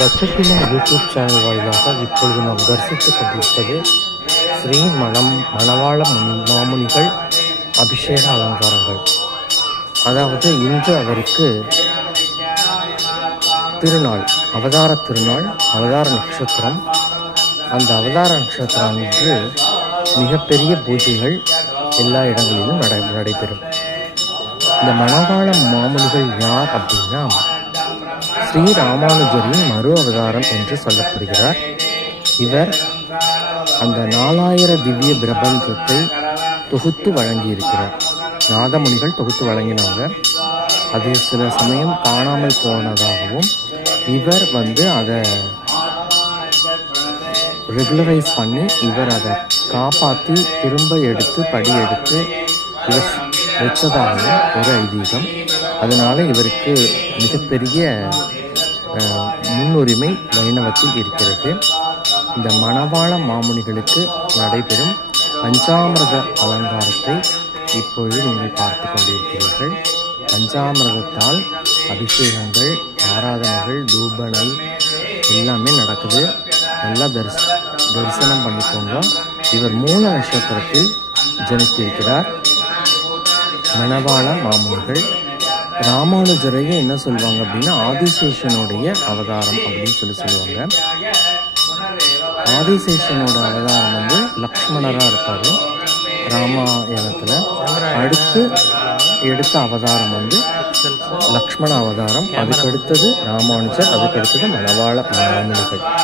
Takshashila YouTube channel வாயிலாக இப்பொழுது நாம் தரிசித்துக் கொண்டிருப்பது ஸ்ரீ மணவாள மாமுனிகள் அபிஷேக அலங்காரங்கள். அதாவது இன்று அவருக்கு திருநாள், அவதார திருநாள், அவதார நட்சத்திரம். அந்த அவதார நட்சத்திரம் அன்று மிகப்பெரிய பூஜைகள் எல்லா இடங்களிலும் நடைபெறும். இந்த மணவாள மாமுனிகள் யார் அப்படின்னா, ஸ்ரீ ராமானுஜரின் மறு அவதாரம் என்று சொல்லப்படுகிறார். இவர் அந்த 4000 திவ்ய பிரபந்தத்தை தொகுத்து வழங்கியிருக்கிறார். நாதமுனிகள் தொகுத்து வழங்கினாங்க. அது சில சமயம் காணாமல் போனதாகவும், இவர் அதை ரெகுலரைஸ் பண்ணி இவர் அதை காப்பாற்றி திரும்ப எடுத்து படி எடுத்து இவர் வச்சதாகவும் ஒரு ஐதீகம். அதனால் இவருக்கு மிகப்பெரிய முன்னுரிமை வைணவத்தில் இருக்கிறது. இந்த மணவாள மாமுனிகளுக்கு நடைபெறும் பஞ்சாமிரத அலங்காரத்தை இப்பொழுது நீங்கள் பார்த்து கொண்டிருக்கிறீர்கள். பஞ்சாமிரதத்தால் அபிஷேகங்கள், ஆராதனைகள், தூபனை எல்லாமே நடக்குது. நல்லா தரிசனம் பண்ணிக்கோங்க. இவர் மூல நட்சத்திரத்தில் ஜனித்திருக்கிறார். மணவாள மாமுனிகள் ராமானுஜரையே என்ன சொல்லுவாங்க அப்படின்னா, ஆதிசேஷனுடைய அவதாரம் அப்படின்னு சொல்லுவாங்க. ஆதிசேஷனோட அவதாரம் லக்ஷ்மணராக இருப்பார் ராமாயணத்தில். அடுத்து எடுத்த அவதாரம் லக்ஷ்மண அவதாரம். அதுக்கடுத்தது ராமானுஜர், அதுக்கடுத்தது மணவாள மாமுனிகள்.